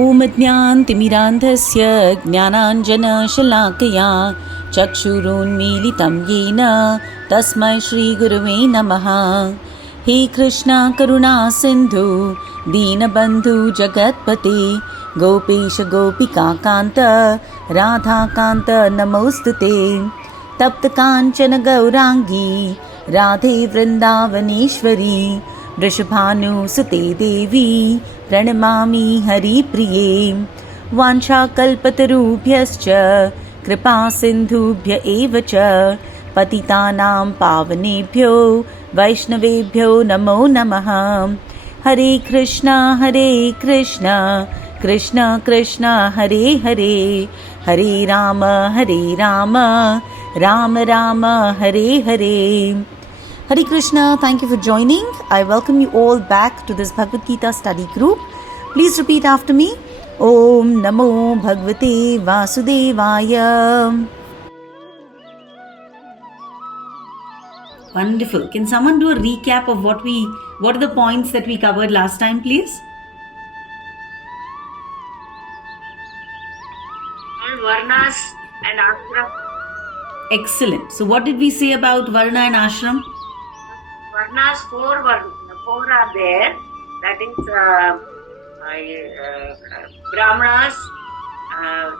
ॐ ज्ञानतिमिरान्धस्य ज्ञानाञ्जनशलाकया चक्षुरुन्मीलितं येन तस्मै श्रीगुरुवे नमः। हे कृष्णा करुणा सिन्धु दीनबन्धु जगत्पते गोपेश गोपिकान्त राधाकान्त नमोऽस्तुते। तप्तकाञ्चन गौराङ्गी राधे वृन्दावनेश्वरी वृषभानुसुते देवी प्रणमामि हरिप्रिये। वाञ्छाकल्पतरुभ्यश्च कृपा सिन्धुभ्य एव च पतितानां पावनेभ्यो वैष्णवेभ्यो नमो नमः। हरे कृष्णा कृष्ण कृष्ण हरे हरे, हरे Ram Ram Ram Hare Hare. Hare Krishna, thank you for joining. I welcome you all back to this Bhagavad Gita study group. Please repeat after me. Om Namo Bhagavate Vasudevaya. Wonderful. Can someone do a recap of what are the points that we covered last time, please? All Varnas and Ashram. Excellent. So what did we say about Varna and Ashram? Varnas, four are there. That is Brahmanas,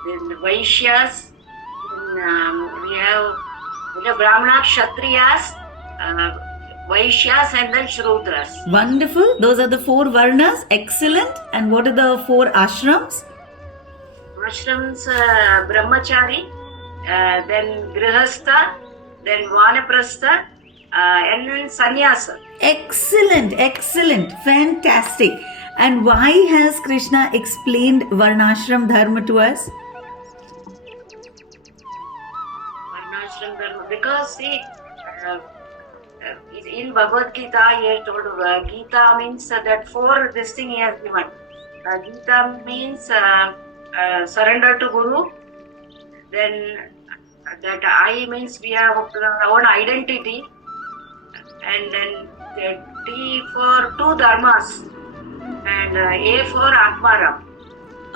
then Vaishyas, then we have the Brahmanas, Kshatriyas, Vaishyas, and then Shrudras. Wonderful. Those are the four Varnas. Excellent. And what are the four ashrams? Ashrams, Brahmachari, then Grihastha, then Vanaprastha, and then Sannyasa. Excellent, fantastic. And why has Krishna explained Varnashram Dharma to us? Varnashram Dharma, because see, in Bhagavad Gita, he has told Gita means that four this thing he has given. Gita means surrender to Guru. Then that I means we have our own identity. And then the T for two dharmas and A for Atmaram.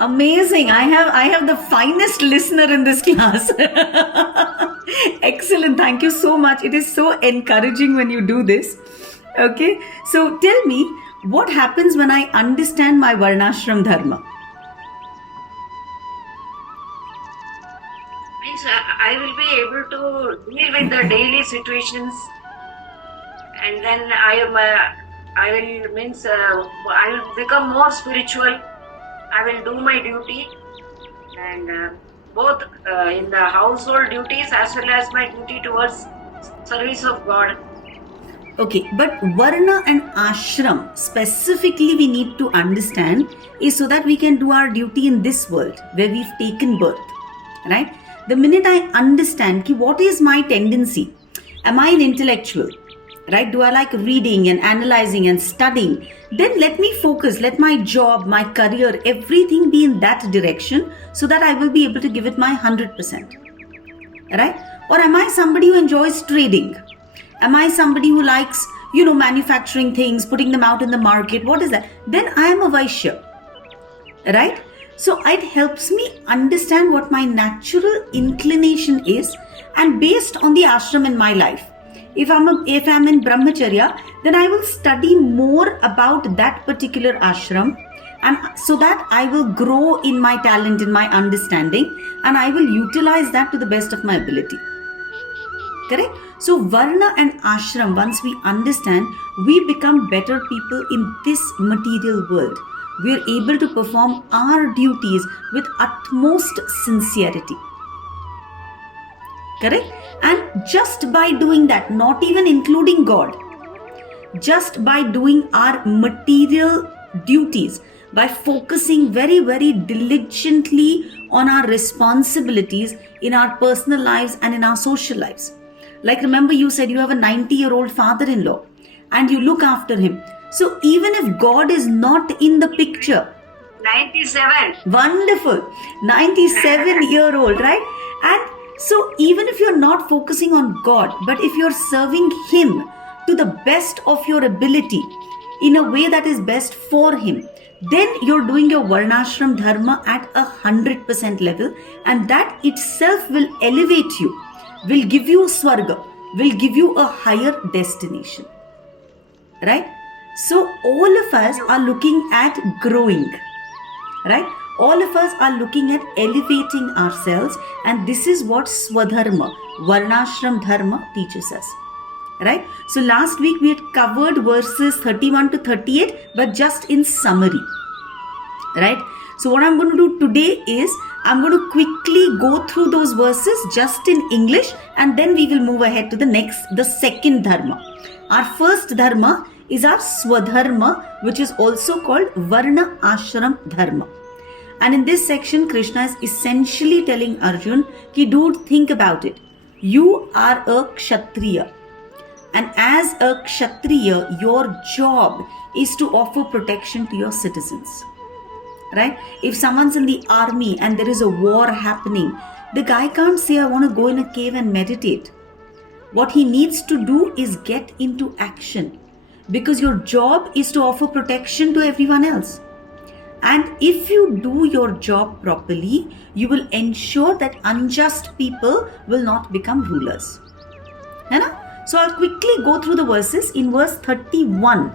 Amazing. I have the finest listener in this class. Excellent. Thank you so much. It is so encouraging when you do this. Okay. So tell me, what happens when I understand my Varnashram Dharma? Means I will be able to deal with the daily situations. And then I will become more spiritual. I will do my duty, and both in the household duties as well as my duty towards service of God. Okay, but Varna and Ashram specifically we need to understand is so that we can do our duty in this world where we've taken birth, right? The minute I understand what is my tendency, am I an intellectual? Right? Do I like reading and analyzing and studying? Then let me focus, let my job, my career, everything be in that direction so that I will be able to give it my 100%. Right? Or am I somebody who enjoys trading? Am I somebody who likes, manufacturing things, putting them out in the market? What is that? Then I am a Vaishya. Right? So it helps me understand what my natural inclination is, and based on the ashram in my life. If I'm in Brahmacharya, then I will study more about that particular ashram, and so that I will grow in my talent, in my understanding, and I will utilize that to the best of my ability. Correct? So Varna and ashram, once we understand, we become better people in this material world. We are able to perform our duties with utmost sincerity. Correct? And just by doing that, not even including God, just by doing our material duties, by focusing very, very diligently on our responsibilities in our personal lives and in our social lives. Like remember you said you have a 90-year-old father-in-law and you look after him. So even if God is not in the picture, 97. Wonderful. 97-year-old, right? And so even if you're not focusing on God, but if you're serving Him to the best of your ability, in a way that is best for Him, then you're doing your varnashram dharma at 100% level, and that itself will elevate you, will give you swarga, will give you a higher destination. Right? So all of us are looking at growing. Right? All of us are looking at elevating ourselves, and this is what Swadharma, Varnashram Dharma teaches us. Right? So last week we had covered verses 31 to 38, but just in summary. Right? So what I'm going to do today is I'm going to quickly go through those verses just in English, and then we will move ahead to the second dharma. Our first dharma is our Swadharma, which is also called Varna Ashram Dharma. And in this section, Krishna is essentially telling Arjun, ki dude, think about it. You are a Kshatriya. And as a Kshatriya, your job is to offer protection to your citizens. Right? If someone's in the army and there is a war happening, the guy can't say, I want to go in a cave and meditate. What he needs to do is get into action, because your job is to offer protection to everyone else. And if you do your job properly, you will ensure that unjust people will not become rulers. So I'll quickly go through the verses. In verse 31,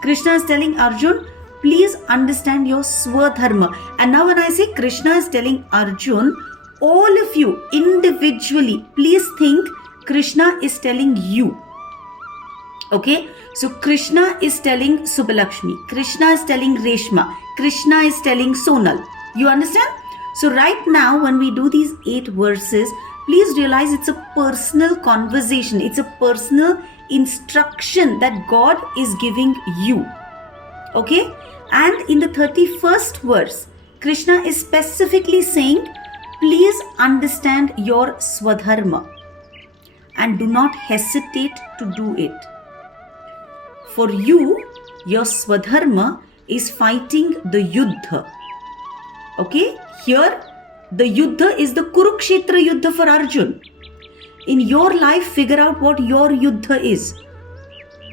Krishna is telling Arjun, please understand your Swadharma. And now when I say Krishna is telling Arjun, all of you individually, please think Krishna is telling you. Okay, so Krishna is telling Subbalakshmi, Krishna is telling Reshma, Krishna is telling Sonal. You understand? So right now when we do these 8 verses, please realize it's a personal conversation. It's a personal instruction that God is giving you. Okay? And in the 31st verse, Krishna is specifically saying, please understand your Swadharma and do not hesitate to do it. For you, your Swadharma is fighting the Yuddha. Okay? Here, the Yuddha is the Kurukshetra Yuddha for Arjun. In your life, figure out what your Yuddha is.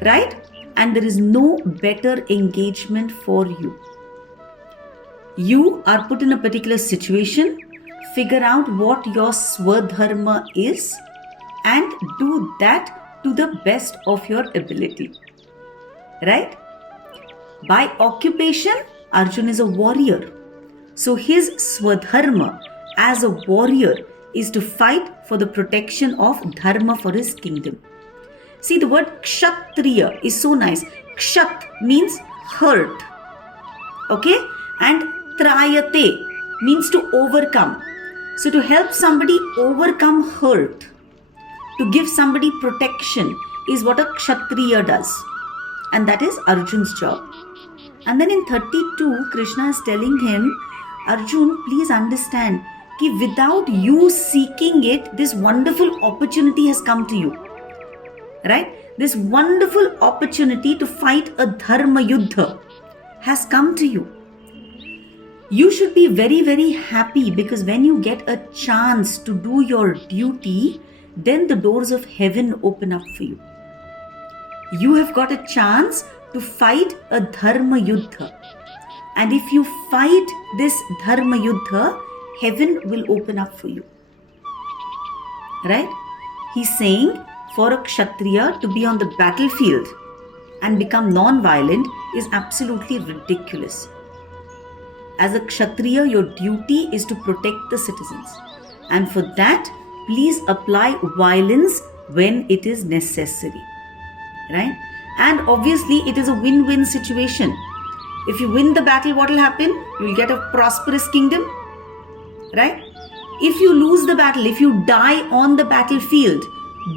Right? And there is no better engagement for you. You are put in a particular situation, figure out what your Swadharma is, and do that to the best of your ability. Right? By occupation, Arjun is a warrior. So his Swadharma as a warrior is to fight for the protection of Dharma for his kingdom. See, the word Kshatriya is so nice. Kshat means hurt. Okay? And Trayate means to overcome. So to help somebody overcome hurt, to give somebody protection, is what a Kshatriya does. And that is Arjun's job. And then in 32, Krishna is telling him, Arjun, please understand that without you seeking it, this wonderful opportunity has come to you. Right? This wonderful opportunity to fight a Dharma Yuddha has come to you. You should be very, very happy, because when you get a chance to do your duty, then the doors of heaven open up for you. You have got a chance to fight a Dharma Yuddha. And if you fight this Dharma Yuddha, heaven will open up for you. Right? He's saying, for a Kshatriya to be on the battlefield and become non-violent is absolutely ridiculous. As a Kshatriya, your duty is to protect the citizens. And for that, please apply violence when it is necessary. Right? And obviously, it is a win-win situation. If you win the battle, what will happen? You will get a prosperous kingdom. Right? If you lose the battle, if you die on the battlefield,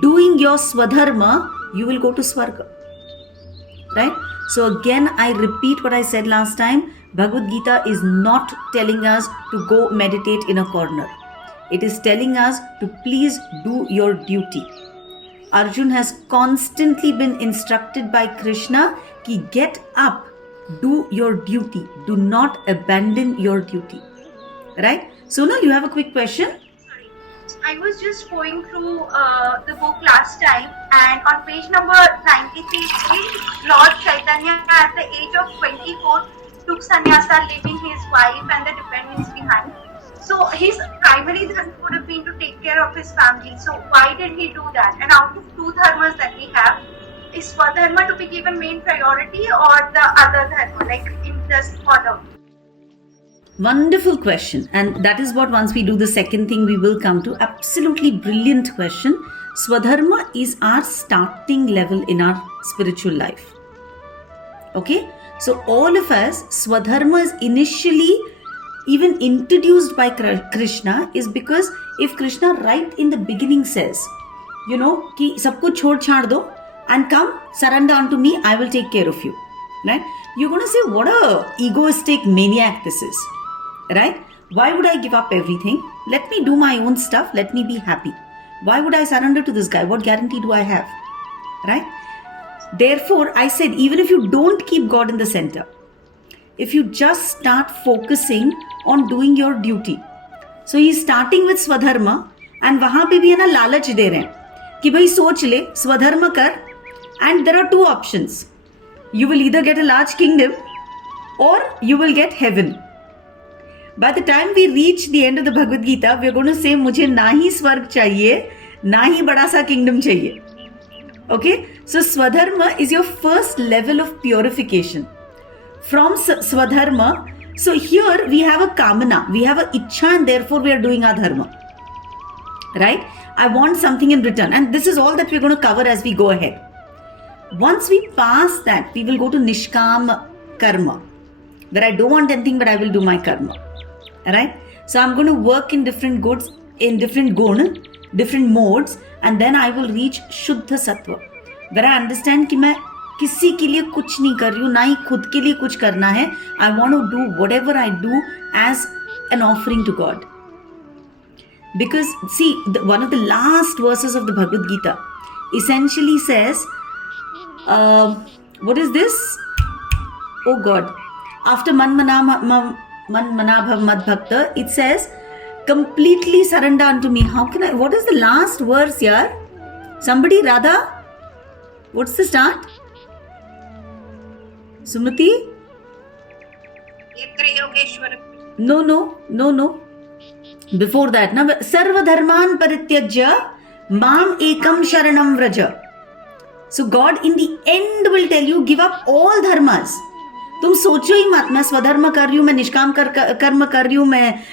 doing your Swadharma, you will go to Swarga. Right? So again, I repeat what I said last time. Bhagavad Gita is not telling us to go meditate in a corner. It is telling us to please do your duty. Arjun has constantly been instructed by Krishna ki get up, do your duty. Do not abandon your duty. Right? Sonal, you have a quick question? I was just going through the book last time, and on page number 93, Lord Chaitanya at the age of 24 took sannyasa, leaving his wife and the dependents behind. So his primary dharma would have been to take care of his family. So why did he do that? And out of two dharmas that we have, is Swadharma to be given main priority or the other dharma, like in this order? Wonderful question. And that is what, once we do the second thing, we will come to. Absolutely brilliant question. Swadharma is our starting level in our spiritual life. Okay? So all of us, Swadharma is initially even introduced by Krishna, is because if Krishna right in the beginning says, you know, ki sab kuch chhod chhad do and come surrender unto me, I will take care of you. Right? You're going to say, what a egoistic maniac this is. Right? Why would I give up everything? Let me do my own stuff. Let me be happy. Why would I surrender to this guy? What guarantee do I have? Right? Therefore, I said, even if you don't keep God in the center, if you just start focusing on doing your duty. So he's starting with Swadharma, and वहाँ पे भी है ना लालच दे रहे हैं कि भाई सोच ले स्वधर्म कर, and there are two options. You will either get a large kingdom or you will get heaven. By the time we reach the end of the Bhagavad Gita, we are going to say मुझे ना ही स्वर्ग चाहिए, ना ही बड़ा सा kingdom चाहिए. Okay? So Swadharma is your first level of purification. From Swadharma, so here we have a kamana, we have a ichha, and therefore we are doing our dharma. Right? I want something in return. And this is all that we're going to cover as we go ahead. Once we pass that, we will go to Nishkam Karma, where I don't want anything, but I will do my karma. Alright? So I'm going to work in different goods, in different gun, different modes, and then I will reach Shuddha Sattva, where I understand कि मैं किसी के लिए कुछ नहीं कर रही हूँ, ना ही खुद के लिए कुछ करना है. I want to do whatever I do as an offering to God. Because see, one of the last verses of the Bhagavad Gita essentially says, what is this? Oh God. After Man Manabhav Mad Bhakta, it says, completely surrender unto me. How can I? What is the last verse here? Somebody, Radha? What's the start? Sumati? No. Before that, na Sarva Dharman Parityajya Mam Ekam Sharanam Vraja. So God in the end will tell you, give up all dharmas. तुम सोचो ही मत मैं स्वधर्म कर रही हूँ, मैं निष्काम कर्म कर रही हूँ, मैं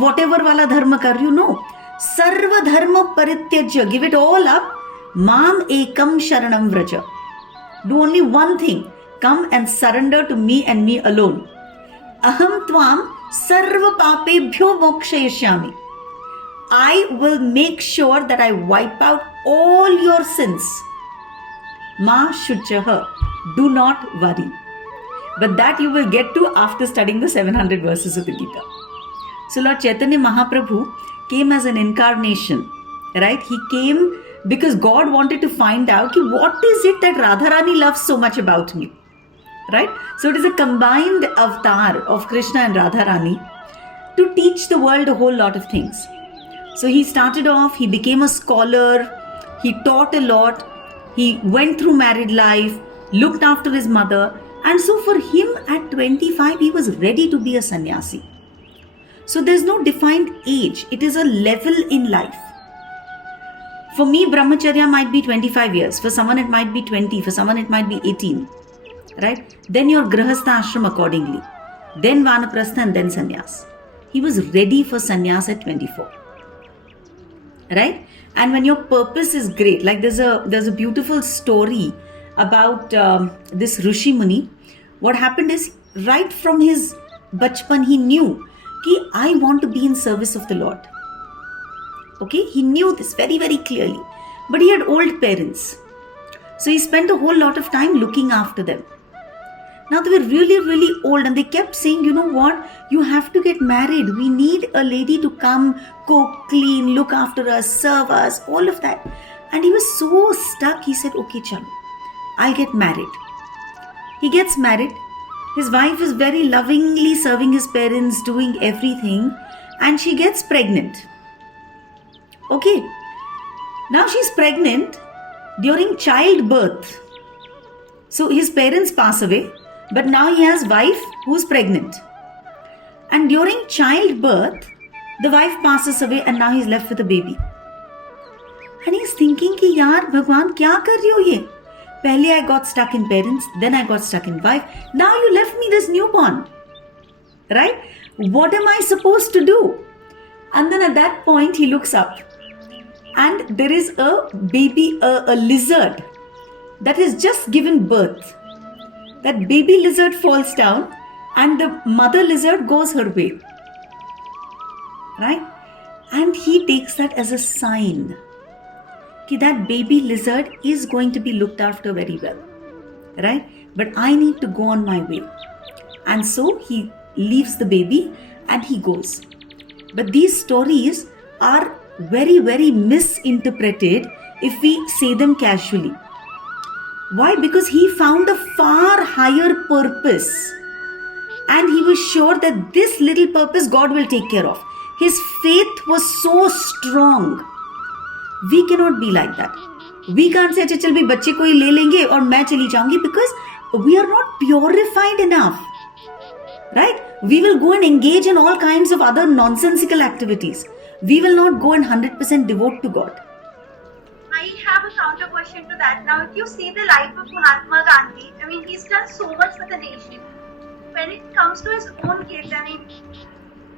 whatever वाला धर्म कर रही हूँ. No. सर्व धर्म परित्यज्य, give it all up. Mam ekam sharanam vraja. Do only one thing. Come and surrender to me and me alone. Aham tvam sarva papebhyo mokshayashyami. I will make sure that I wipe out all your sins. Ma shuchaha. Do not worry. But that you will get to after studying the 700 verses of the Gita. So Lord Chaitanya Mahaprabhu came as an incarnation, right? He came because God wanted to find out what is it that Radharani loves so much about me, right? So it is a combined avatar of Krishna and Radharani to teach the world a whole lot of things. So he started off, he became a scholar, he taught a lot, he went through married life, looked after his mother, and so for him at 25, he was ready to be a sannyasi. So there's no defined age. It is a level in life. For me, brahmacharya might be 25 years. For someone, it might be 20. For someone, it might be 18. Right? Then your grahastha ashram accordingly. Then vanaprastha and then sannyas. He was ready for sannyas at 24. Right? And when your purpose is great, like there's a beautiful story about this Rishi Muni. What happened is, right from his bachpan, he knew that I want to be in service of the Lord. Okay, he knew this very, very clearly. But he had old parents. So he spent a whole lot of time looking after them. Now they were really, really old, and they kept saying, you know what, you have to get married. We need a lady to come, cook, clean, look after us, serve us, all of that. And he was so stuck, he said, okay, chalo, I'll get married. He gets married. His wife is very lovingly serving his parents, doing everything, and she gets pregnant. Okay. Now she's pregnant during childbirth. So his parents pass away. But now he has wife who's pregnant. And during childbirth, the wife passes away and now he's left with a baby. And he's thinking कि यार भगवान क्या कर रही हो ये? पहले I got stuck in parents, then I got stuck in wife. Now you left me this newborn. Right? What am I supposed to do? And then at that point he looks up and there is a baby, a lizard that has just given birth. That baby lizard falls down and the mother lizard goes her way. Right? And he takes that as a sign that baby lizard is going to be looked after very well. Right? But I need to go on my way. And so he leaves the baby and he goes. But these stories are very, very misinterpreted if we say them casually. Why? Because he found a far higher purpose. And he was sure that this little purpose God will take care of. His faith was so strong. We cannot be like that. We can't say, अच्छा चल भी बच्चे को ही ले लेंगे और मैं चली जाऊंगी, because we are not purified enough. Right? We will go and engage in all kinds of other nonsensical activities. We will not go and 100% devote to God. I have a counter question to that. Now, if you see the life of Mahatma Gandhi, I mean, he's done so much for the nation. When it comes to his own kids, I mean,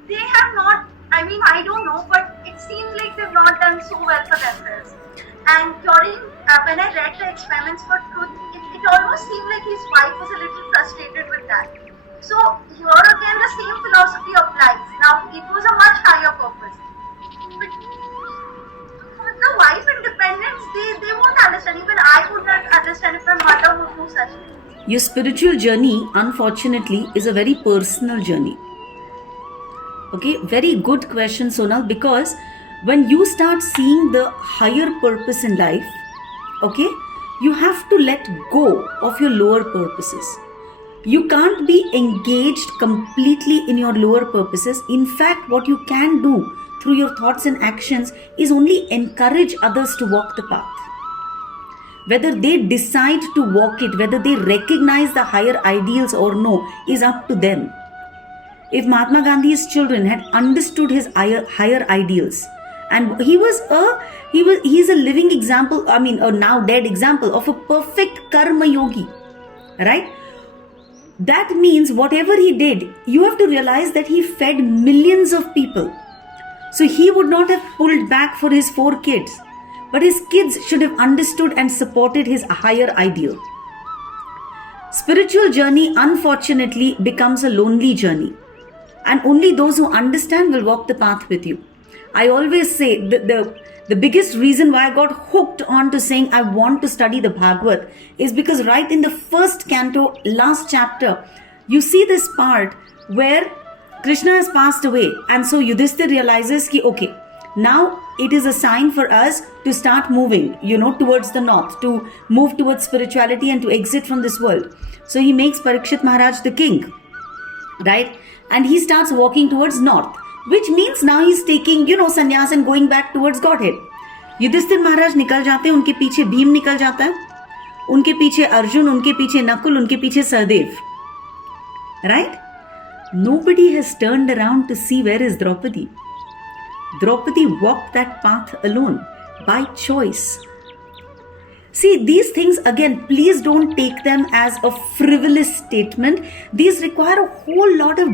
they have not, I mean, I don't know, but it seems like they've not done so well for themselves. And during, when I read the Experiments for Truth, it almost seemed like his wife was a little frustrated with that. So, here again, the same philosophy applies. Now, it was a much higher purpose. But the wife independence, they won't understand. Even I would not understand if my mother would do such things. Your spiritual journey, unfortunately, is a very personal journey. Okay, very good question, Sonal, because when you start seeing the higher purpose in life, okay, you have to let go of your lower purposes. You can't be engaged completely in your lower purposes. In fact, what you can do through your thoughts and actions is only encourage others to walk the path. Whether they decide to walk it, whether they recognize the higher ideals or no, is up to them. If Mahatma Gandhi's children had understood his higher ideals, and he's a living example, I mean, a now dead example of a perfect karma yogi, right? That means whatever he did, you have to realize that he fed millions of people. So he would not have pulled back for his 4 kids, but his kids should have understood and supported his higher ideal. Spiritual journey, unfortunately, becomes a lonely journey. And only those who understand will walk the path with you. I always say the biggest reason why I got hooked on to saying I want to study the Bhagavad is because right in the first canto, last chapter, you see this part where Krishna has passed away. And so Yudhishthir realizes that, okay, now it is a sign for us to start moving, towards the north, to move towards spirituality and to exit from this world. So he makes Parikshit Maharaj the king, right? And he starts walking towards north, which means now he's taking, sannyas and going back towards Godhead. Yudhishthir Maharaj निकल जाते हैं, उनके पीछे भीम निकल जाता है, उनके पीछे अर्जुन, उनके पीछे नकुल, उनके पीछे Sahdev. Right? Nobody has turned around to see where is Draupadi. Draupadi walked that path alone, by choice. See, these things, again, please don't take them as a frivolous statement. These require a whole lot of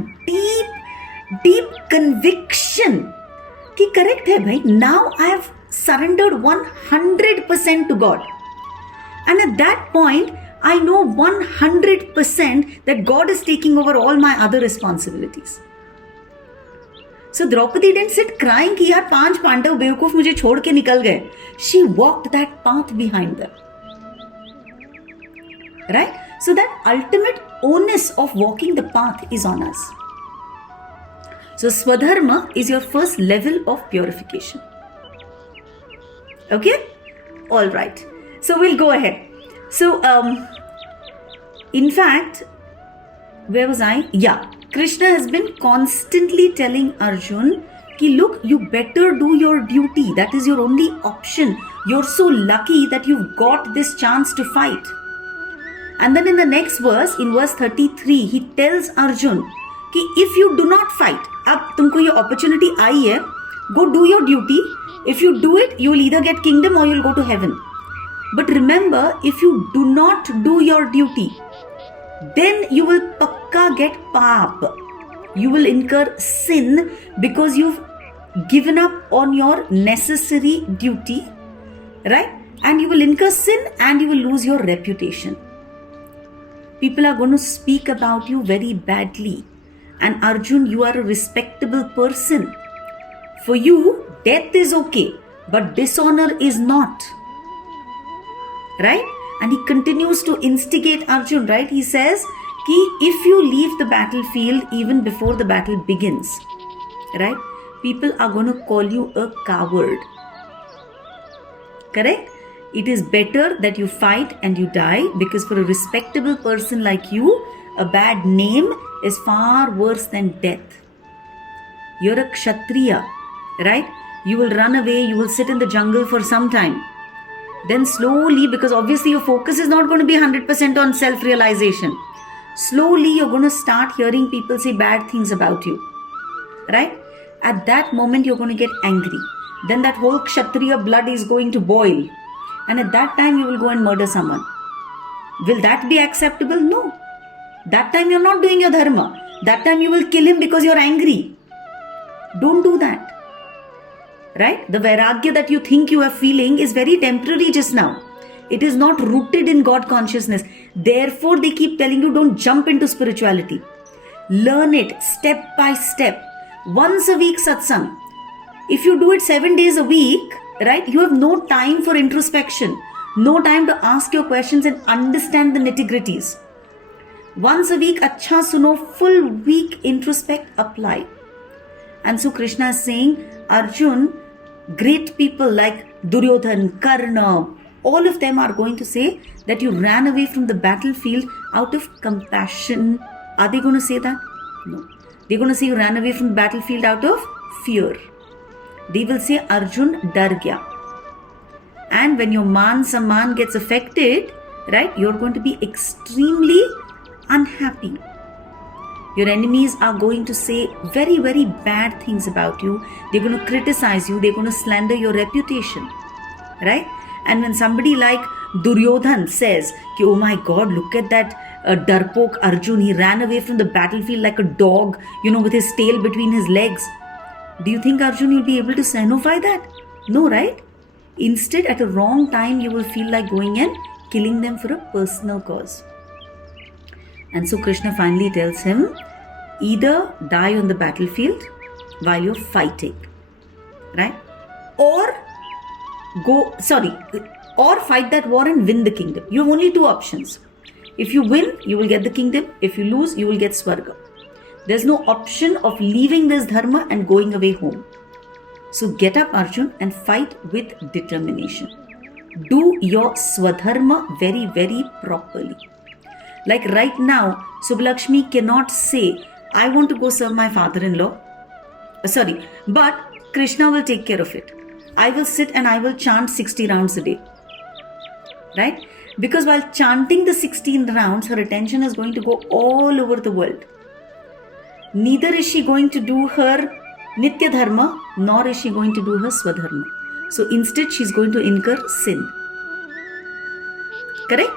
deep conviction. Ki correct hai bhai, now I have surrendered 100% to God. And at that point, I know 100% that God is taking over all my other responsibilities. So Draupadi didn't sit crying कि यार 5 पांडव बेवकूफ मुझे छोड़ के निकल गए. She walked that path behind them. Right? So that ultimate onus of walking the path is on us. So Swadharma is your first level of purification. Okay? All right. So we'll go ahead. So, in fact, where was I? Yeah. Krishna has been constantly telling Arjun, ki look, you better do your duty. That is your only option. You're so lucky that you've got this chance to fight. And then in the next verse, in verse 33, he tells Arjun कि if you do not fight, अब तुमको ये opportunity आई है, go do your duty. If you do it, you will either get kingdom or you will go to heaven. But remember, if you do not do your duty, then you will pakka get paap. You will incur sin because you've given up on your necessary duty, right? And you will incur sin and you will lose your reputation. People are going to speak about you very badly. And Arjun, you are a respectable person. For you, death is okay, but dishonor is not. Right? And he continues to instigate Arjun, right? He says, Ki, if you leave the battlefield even before the battle begins, right? People are going to call you a coward. Correct? It is better that you fight and you die, because for a respectable person like you, a bad name is far worse than death. You're a kshatriya, right? You will run away, you will sit in the jungle for some time. Then slowly, because obviously your focus is not going to be 100% on self-realization. Slowly you're going to start hearing people say bad things about you, right? At that moment you're going to get angry. Then that whole kshatriya blood is going to boil. And at that time you will go and murder someone. Will that be acceptable? No. That time you're not doing your dharma. That time you will kill him because you're angry. Don't do that. Right? The vairagya that you think you are feeling is very temporary just now. It is not rooted in God consciousness. Therefore, they keep telling you, don't jump into spirituality. Learn it step by step. Once a week satsang. If you do it 7 days a week, right, you have no time for introspection. No time to ask your questions and understand the nitty-gritties. Once a week, acha suno, full week introspect, apply. And so Krishna is saying, Arjun, great people like Duryodhan, Karna, all of them are going to say that you ran away from the battlefield out of compassion. Are they going to say that? No. They're going to say you ran away from the battlefield out of fear. They will say Arjun dar gaya. And when your man samman gets affected, right, you're going to be extremely unhappy. Your enemies are going to say very, very bad things about you. They're going to criticize you. They're going to slander your reputation. Right? And when somebody like Duryodhan says, oh my God, look at that darpok Arjun. He ran away from the battlefield like a dog, with his tail between his legs. Do you think Arjun will be able to sanify that? No, right? Instead, at a wrong time, you will feel like going and killing them for a personal cause. And so Krishna finally tells him, either die on the battlefield while you're fighting, right? Or fight that war and win the kingdom. You have only two options. If you win, you will get the kingdom. If you lose, you will get Swarga. There's no option of leaving this dharma and going away home. So get up, Arjun, and fight with determination. Do your Swadharma very, very properly. Like right now, Subbalakshmi cannot say, I want to go serve my father-in-law. But Krishna will take care of it. I will sit and I will chant 60 rounds a day. Right? Because while chanting the 16 rounds, her attention is going to go all over the world. Neither is she going to do her Nitya Dharma, nor is she going to do her Swadharma. So instead, she's going to incur sin. Correct?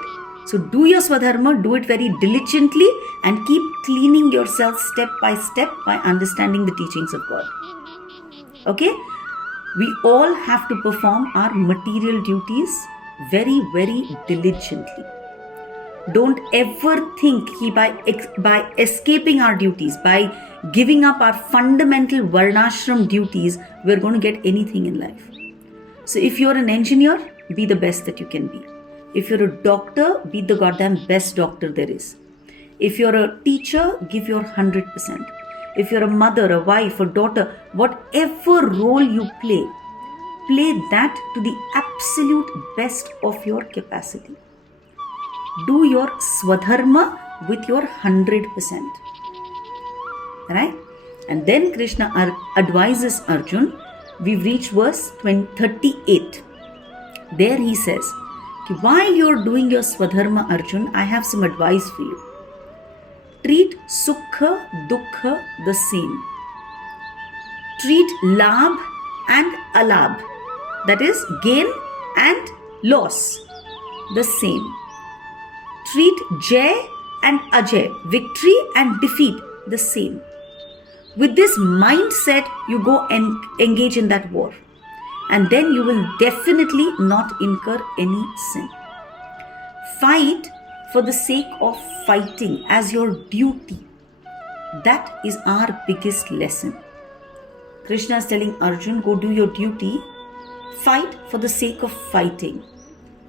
So do your Swadharma, do it very diligently, and keep cleaning yourself step by step by understanding the teachings of God. Okay? We all have to perform our material duties very, very diligently. Don't ever think by escaping our duties, by giving up our fundamental Varnashram duties, we're going to get anything in life. So if you're an engineer, be the best that you can be. If you're a doctor, be the goddamn best doctor there is. If you're a teacher, give your 100%. If you're a mother, a wife, a daughter, whatever role you play that to the absolute best of your capacity. Do your Swadharma with your 100%. Right? And then Krishna advises Arjun. We've reached verse 38. There he says, While you're doing your Swadharma, Arjun, I have some advice for you. Treat Sukha, Dukha the same. Treat Labh and Alabh, that is gain and loss, the same. Treat Jay and Ajay, victory and defeat, the same. With this mindset, you go and engage in that war. And then you will definitely not incur any sin. Fight for the sake of fighting as your duty. That is our biggest lesson. Krishna is telling Arjun, go do your duty. Fight for the sake of fighting.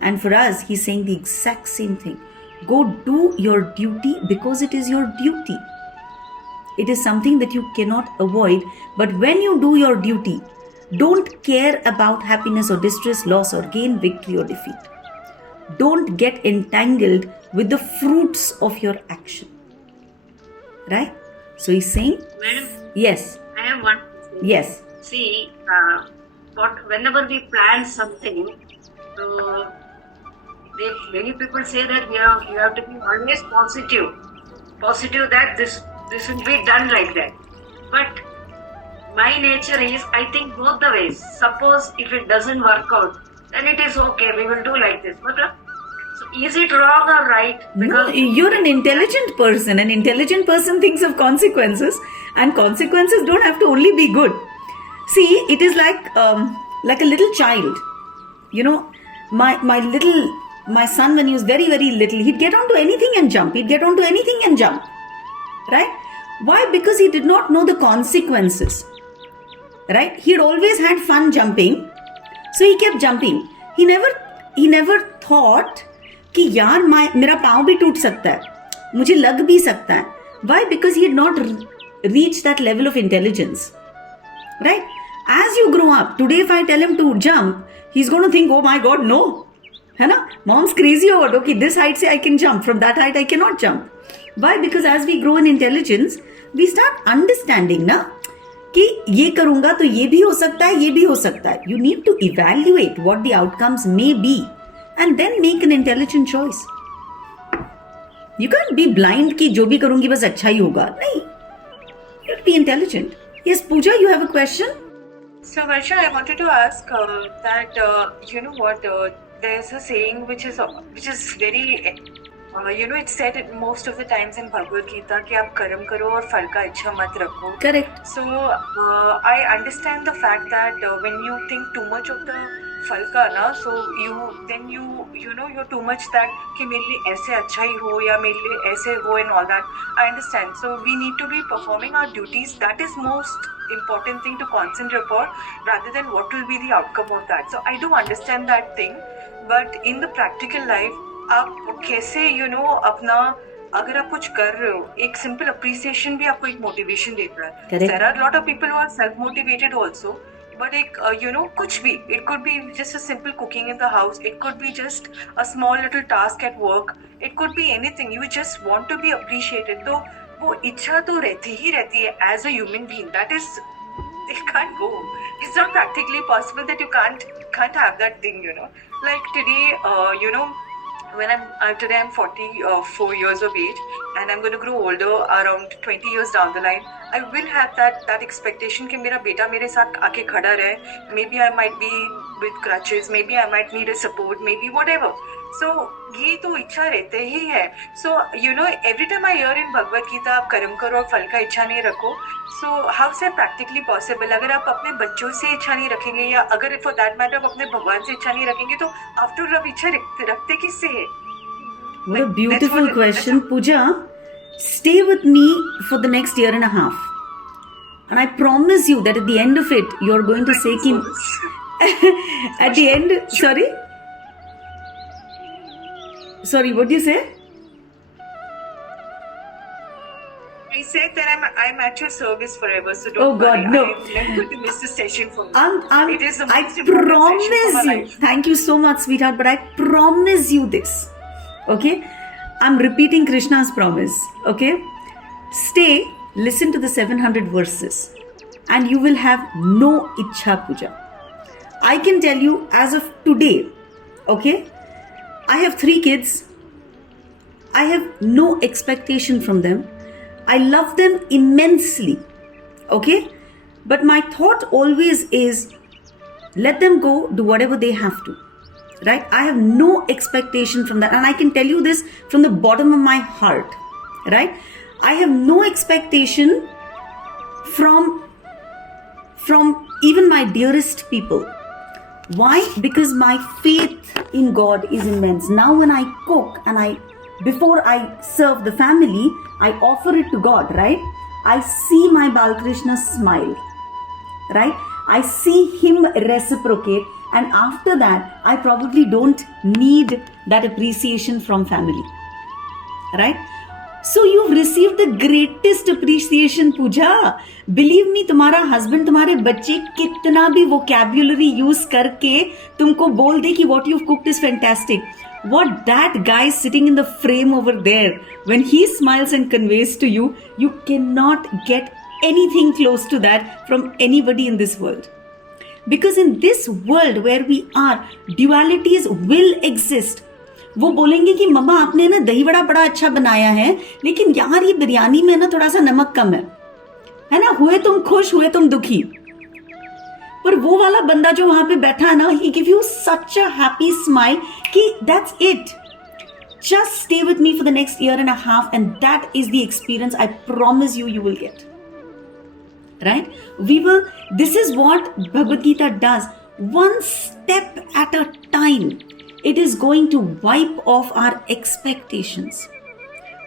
And for us, he's saying the exact same thing. Go do your duty because it is your duty. It is something that you cannot avoid. But when you do your duty, don't care about happiness or distress, loss or gain, victory or defeat. Don't get entangled with the fruits of your action. Right? So he's saying, Madam, yes, I have one thing. yes, See, whenever we plan something, so many people say that you have to be always positive that this will be done like that. But my nature is, I think both the ways. Suppose if it doesn't work out, then it is okay. We will do like this. But so is it wrong or right? no, you're an intelligent person. An intelligent person thinks of consequences, and consequences don't have to only be good. See, it is like a little child. You know, my son, when he was very, very little, he'd get onto anything and jump. Right? Why? Because he did not know the consequences. Right? He'd always had fun jumping, so he kept jumping. He never thought कि यार मेरा पाँव भी टूट सकता है, मुझे लग भी सकता है. Why? Because he had not reached that level of intelligence. Right? As you grow up, today if I tell him to jump, he's going to think, oh my God, no. है ना? Mom's crazy over, okay, this height say I can jump, from that height I cannot jump. Why? Because as we grow in intelligence, we start understanding ना कि ये करूँगा तो ये भी हो सकता है, ये भी हो सकता है. You need to evaluate what the outcomes may be and then make an intelligent choice. You can't be blind कि जो भी करूँगी बस अच्छा ही होगा. नहीं. You have to be intelligent. Yes, Pooja, you have a question? So, Varsha, I wanted to ask that you know what? There's a saying which is very it's said most of the times in Bhagavad Gita कि आप कर्म करो और फल का इच्छा मत रखो. Correct. So I understand the fact that when you think too much of the फल का ना, so you're too much that कि मेरे लिए ऐसे अच्छा ही हो या मेरे लिए ऐसे हो and all that. I understand. So we need to be performing our duties. That is most important thing to concentrate upon rather than what will be the outcome of that. So I do understand that thing, but in the practical life आप कैसे अपना अगर आप कुछ कर रहे हो, एक सिंपल अप्रिसिएशन भी आपको एक मोटिवेशन देता है. There are a lot of people who are self motivated also, but एक कुछ भी, it could be just a simple cooking in the house, it could be just a small little task at work, it could be anything. You just want to be appreciated. तो वो इच्छा तो रहती ही रहती है as a human being. That is, it can't go. It's not practically possible that you can't have that thing. Like today, when today I'm 44 years of age and I'm going to grow older around 20 years down the line. I will have that expectation कि मेरा बेटा मेरे साथ आके खड़ा रहे. Maybe I might be with crutches, maybe I might need a support, maybe whatever. So ये तो इच्छा रहते ही है. So every time I hear in Bhagavad Gita आप कर्म करो और फल का इच्छा नहीं रखो. So how is that practically possible? अगर आप अपने बच्चों से इच्छा नहीं रखेंगे या अगर for that matter आप अपने भगवान से इच्छा नहीं रखेंगे तो after all इच्छा रखते किससे है? What a beautiful question, Pooja. Stay with me for the next year and a half. And I promise you that at the end of it, you're going to say कि at the end, sorry, what do you say? I said that I'm at your service forever, so don't God, worry. no. I'm never going to miss this session for me. It is the I most important promise session for my you. life. Thank you so much, sweetheart. But I promise you this. Okay? I'm repeating Krishna's promise. Okay? Stay, listen to the 700 verses, and you will have no Ichha Puja. I can tell you as of today, okay? I have 3 kids. I have no expectation from them. I love them immensely. Okay? But my thought always is, let them go, do whatever they have to. Right? I have no expectation from that. And I can tell you this from the bottom of my heart. Right? I have no expectation from even my dearest people. Why? Because my faith in God is immense. Now when I cook and before I serve the family, I offer it to God, right? I see my Balakrishna smile, right? I see him reciprocate, and after that, I probably don't need that appreciation from family, right? So you've received the greatest appreciation, Pooja. Believe me, तुम्हारा husband तुम्हारे बच्चे कितना भी vocabulary use करके तुमको बोल दे कि what you've cooked is fantastic. What that guy sitting in the frame over there, when he smiles and conveys to you, you cannot get anything close to that from anybody in this world. Because in this world where we are, dualities will exist. वो बोलेंगे कि मम्मा आपने ना दही बड़ा बड़ा अच्छा बनाया है, लेकिन यार ये बिरयानी में ना थोड़ा सा नमक कम है ना? हुए तुम खुश, हुए तुम दुखी. पर वो वाला बंदा जो वहां पे बैठा है ना, he give you such a happy smile कि that's it. Just stay with me for the next year and a half, and that is the experience I promise you will get. Right? This is what Bhagavad Gita does. One step at a time. It is going to wipe off our expectations.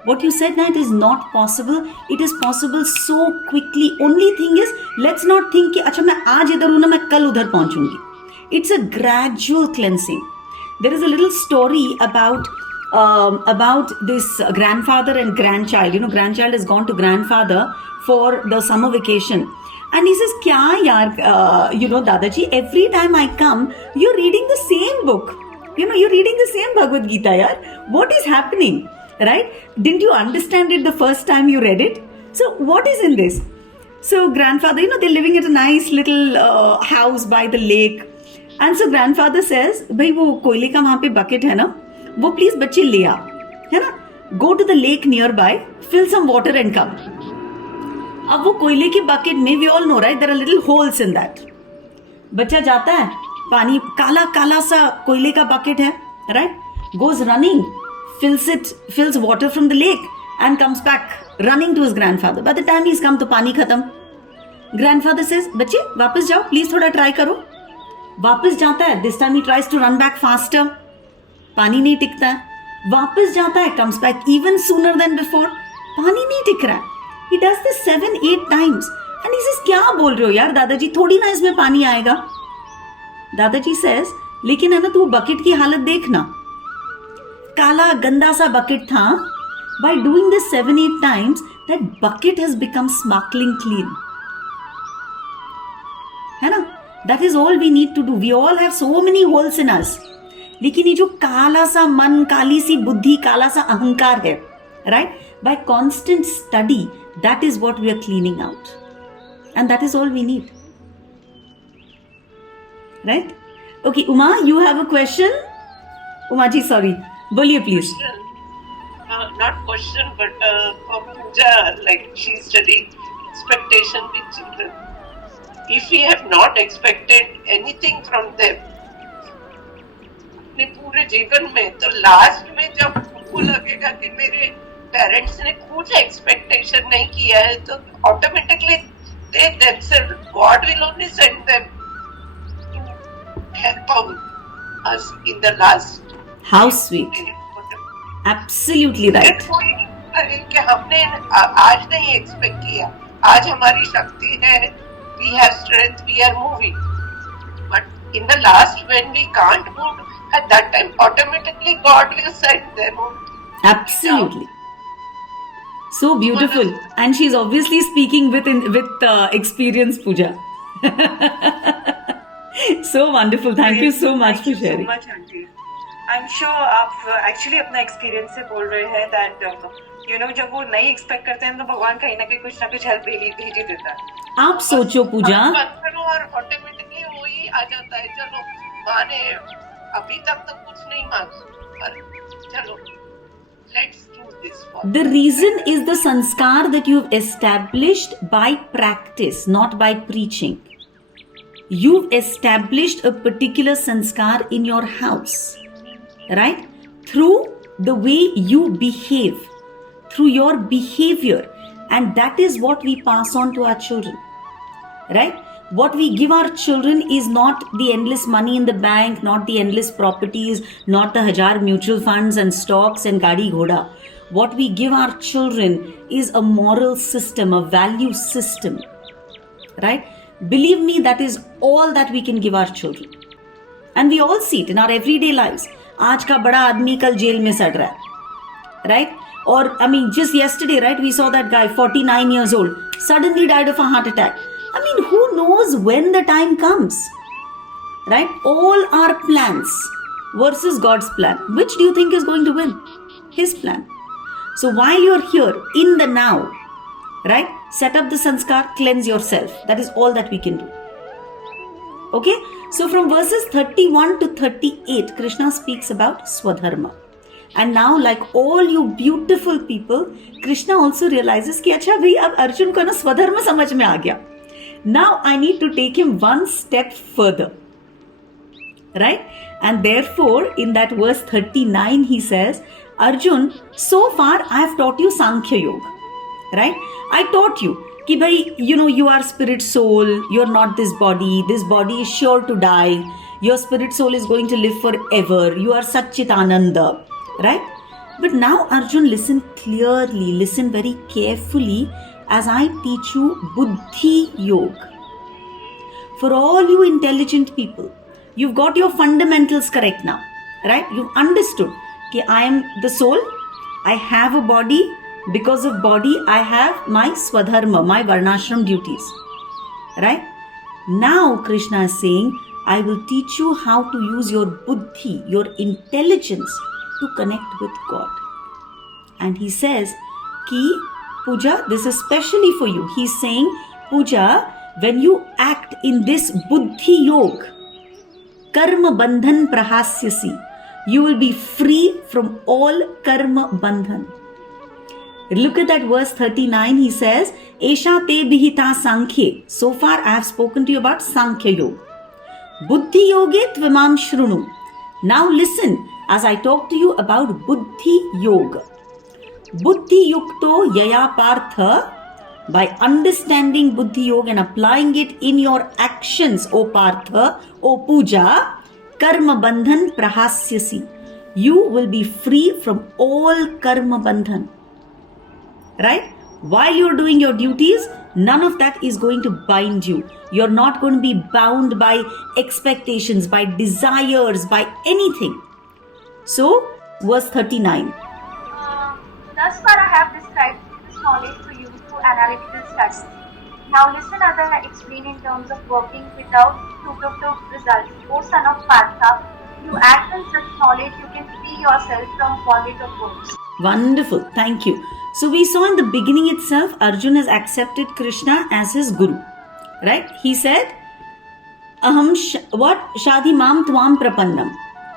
What you said, that is not possible. It is possible so quickly. This thing is, let's not think कि अच्छा मैं आज इधर हूँ ना, मैं कल उधर पहुँचूंगी. It's a gradual cleansing. There is a little story about this grandfather and grandchild. You know, grandchild has gone to grandfather for the summer vacation. And he says, क्या यार, you know, Dadaji, every time I come, you're reading the same book. You know, you're reading the same Bhagavad Gita, yaar. What is happening? Right? Didn't you understand it the first time you read it? So what is in this? So grandfather, you know, they're living at a nice little house by the lake. And so grandfather says, भाई वो कोयले का वहाँ पे bucket है ना, वो please बच्चे ले आ, है ना? Go to the lake nearby, fill some water and come. अब वो कोयले की bucket में, we all know, right? There are little holes in that. बच्चा जाता है, पानी काला काला सा कोयले का bucket है, right? Goes running, fills water from the lake and comes back running to his grandfather. By the time he's come, तो पानी खत्म. Grandfather says, बच्चे वापस जाओ, please थोड़ा try करो. वापस जाता है. This time he tries to run back faster. पानी नहीं टिकता है. वापस जाता है, comes back even sooner than before. पानी नहीं टिक रहा है. He does this 7-8 times. And he says, क्या बोल रहे हो यार दादाजी, थोड़ी ना इसमें पानी आएगा. दादाजी says, लेकिन है ना तू बकेट की हालत देखना. काला गंदा सा बकेट था. By doing this 7-8 times, that bucket has become sparkling clean. है ना? That is all we need to do. We all have so many holes in us. लेकिन ये जो काला सा मन, काली सी बुद्धि, काला सा अहंकार है, right? By constant study, that is what we are cleaning out. And that is all we need. Right? Okay, Uma, you have a question? Uma ji, sorry. Boliye please. Not question, but for Pooja, like she's studying expectation with children. If we have not expected anything from them, अपने पूरे जीवन में, तो last में जब उनको लगेगा कि मेरे पेरेंट्स ने कुछ एक्सपेक्टेशन नहीं किया है, तो automatically they themselves, God will only send them to help us in the last. How sweet. Absolutely right. कि हमने आज नहीं एक्सपेक्ट किया, आज हमारी शक्ति है, we have strength, we are moving, but in the last when we can't move, at that time automatically God will send them. Absolutely. So beautiful. And she's obviously speaking with experience, Pooja. So wonderful. Thank you so much for sharing. Thank you so much, Auntie. I'm sure आप actually अपना experience से बोल रहे हैं that you know जब वो नहीं expect करते हैं तो भगवान कहीं ना कुछ हेल्प भेज ही देता है. आप सोचो पूजा, और ऑटोमेटिकली वो ही आ जाता है. चलो माने अभी तक तो कुछ नहीं मांगा, पर चलो let's do this for The reason is the sanskar that you've established by practice, not by preaching. You've established a particular sanskar in your house, right? Through the way you behave, through your behavior, and that is what we pass on to our children, right? What we give our children is not the endless money in the bank, not the endless properties, not the hajar mutual funds and stocks and gadi ghoda. What we give our children is a moral system, a value system, right? Believe me, that is all that we can give our children. And we all see it in our everyday lives. आज का बड़ा आदमी कल jail में सड़ रहा है, right? Or, I mean, just yesterday, right, we saw that guy, 49 years old, suddenly died of a heart attack. I mean, who knows when the time comes, right? All our plans versus God's plan. Which do you think is going to win? His plan. So while you're here, in the now, right, set up the sanskar, cleanse yourself. That is all that we can do. Okay? So from verses 31 to 38, Krishna speaks about Swadharma. And now, like all you beautiful people, Krishna also realizes कि अच्छा भाई अब अर्जुन को ना स्वधर्म समझ में आ गया. Now I need to take him one step further, right? And therefore, in that verse 39, he says, Arjun, so far I have taught you Sankhya Yoga, right? I taught you कि भाई, you are spirit soul, you're not this body is sure to die, your spirit soul is going to live forever, you are Satchitananda, right? But now Arjun, listen clearly, listen very carefully as I teach you Buddhi Yoga. For all you intelligent people, you've got your fundamentals correct now, right? You've understood that I am the soul, I have a body, because of body I have my Swadharma, my Varnashram duties, right? Now Krishna is saying, I will teach you how to use your Buddhi, your intelligence to connect with God. And he says, Ki Puja, this is specially for you. He's saying, Puja, when you act in this Buddhi Yoga, Karma Bandhan Prahasyasi, you will be free from all Karma Bandhan. Look at that verse 39. He says, Esha te bihita sankhye. So far I have spoken to you about Sankhya Yoga. Buddhi Yoge tvimam shrunu. Now listen as I talk to you about Buddhi Yoga. Buddhi Yukto Yaya Partha. By understanding Buddhi Yoga and applying it in your actions, O Partha, O Puja, Karma Bandhan Prahasyasi. You will be free from all Karma Bandhan. Right? While you're doing your duties, none of that is going to bind you. You're not going to be bound by expectations, by desires, by anything. So, verse 39. Thus far I have described this knowledge to you through analytical studies. Now listen as I explain in terms of working without fruitive results. O son of Partha, you act on such knowledge you can free yourself from bondage of works. Wonderful. Thank you. So we saw in the beginning itself, Arjun has accepted Krishna as his guru. Right? He said, Aham Shadi Mam Tvam Prapannam.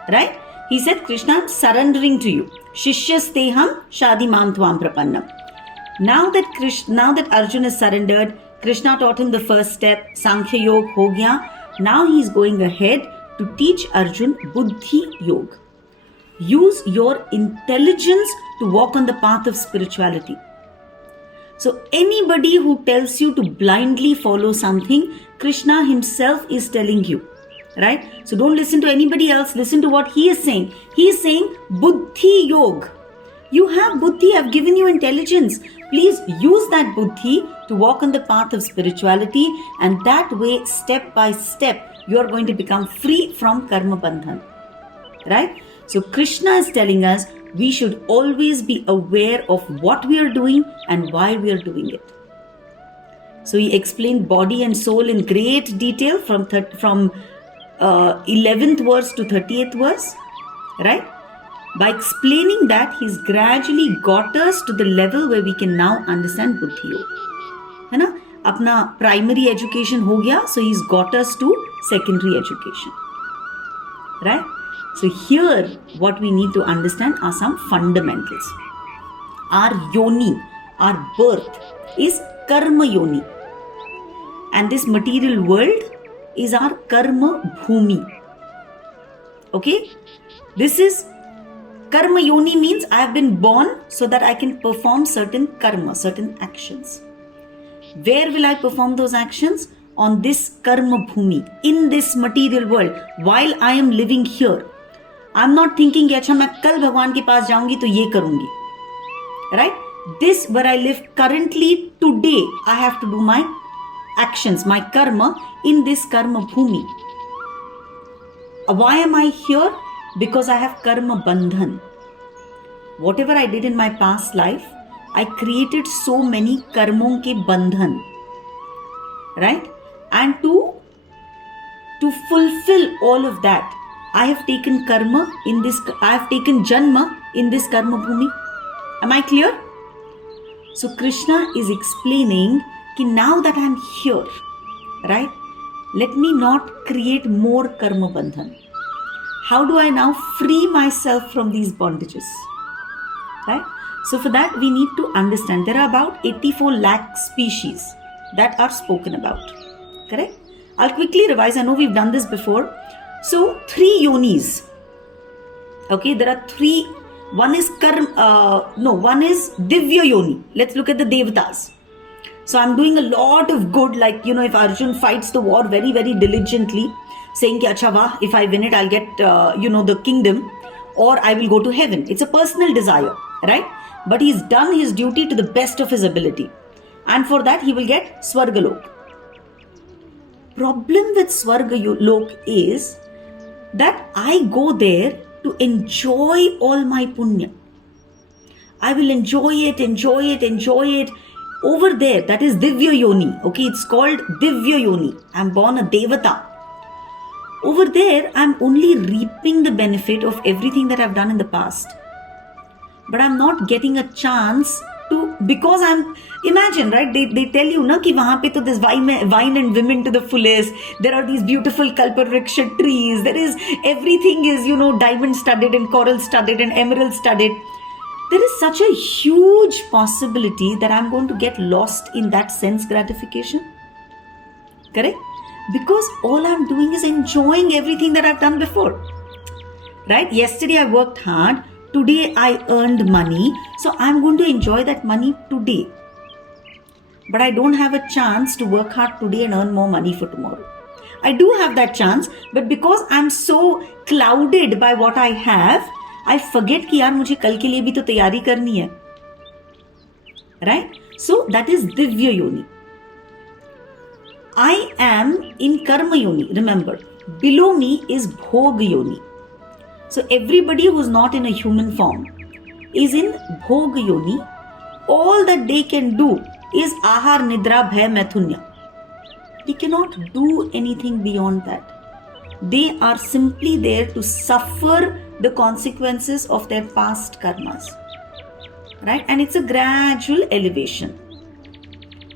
Right? He said, Krishna, I'm surrendering to you. Shishyasteham Shadi Mam Tvam Prapannam. Now that Arjun is surrendered, Krishna taught him the first step, Sankhya Yoga ho gaya. Now he is going ahead to teach Arjun Buddhi Yoga. Use your intelligence to walk on the path of spirituality. So anybody who tells you to blindly follow something, Krishna himself is telling you. Right? So don't listen to anybody else. Listen to what he is saying. He is saying Buddhi Yoga. You have Buddhi. I've given you intelligence. Please use that Buddhi to walk on the path of spirituality, and that way, step by step, you are going to become free from Karma Bandhan. Right? So Krishna is telling us we should always be aware of what we are doing and why we are doing it. So he explained body and soul in great detail from 11th verse to 30th verse, right? By explaining that, he's gradually got us to the level where we can now understand Buddhi Yoga. है ना? अपना primary education हो गया, so he's got us to secondary education, right? So here what we need to understand are some fundamentals. Our yoni, our birth is karma yoni. And this material world is our karma bhumi. Okay? This is karma yoni means I have been born so that I can perform certain karma, certain actions. Where will I perform those actions? On this karma bhumi, in this material world, while I am living here. I'm not thinking कि अच्छा मैं कल भगवान के पास जाऊंगी तो ये करूंगी. Right? This where I live currently today, I have to do my actions, my karma in this karma bhumi. Why am I here? Because I have karma bandhan. Whatever I did in my past life, I created so many karmon ke bandhan. Right? And to fulfill all of that, I have taken karma in this, I have taken janma in this karma bhumi. Am I clear? So Krishna is explaining that now that I am here, right? Let me not create more karma bandhan. How do I now free myself from these bondages? Right? So for that we need to understand there are about 84 lakh species that are spoken about. Correct? I'll quickly revise. I know we've done this before. So 3 yonis. Okay, there are 3. One is one is Divya Yoni. Let's look at the Devatas. So I'm doing a lot of good, like, if Arjun fights the war very, very diligently, saying ki acha wah, if I win it, I'll get, the kingdom, or I will go to heaven. It's a personal desire, right? But he's done his duty to the best of his ability. And for that, he will get Swargalok. Problem with Swargalok is that I go there to enjoy all my punya. I will enjoy it. Over there, that is Divya Yoni. Okay, it's called Divya Yoni. I'm born a Devata. Over there, I'm only reaping the benefit of everything that I've done in the past. But I'm not getting a chance to, because imagine, right? They tell you na ki wahan pe to this wine and women to the fullest. There are these beautiful kalpavriksha trees. There is, everything is, diamond studded and coral studded and emerald studded. There is such a huge possibility that I'm going to get lost in that sense gratification. Correct? Because all I'm doing is enjoying everything that I've done before. Right? Yesterday I worked hard. Today I earned money, so I'm going to enjoy that money today. But I don't have a chance to work hard today and earn more money for tomorrow. I do have that chance, but because I'm so clouded by what I have, I forget कि यार मुझे कल के लिए भी तो तैयारी करनी है. Right? So that is Divya Yoni. I am in Karma Yoni. Remember, below me is Bhog Yoni. So everybody who is not in a human form is in Bhog Yoni. All that they can do is Ahar, Nidra, Bhay, Maithunya. They cannot do anything beyond that. They are simply there to suffer the consequences of their past karmas. Right? And it's a gradual elevation.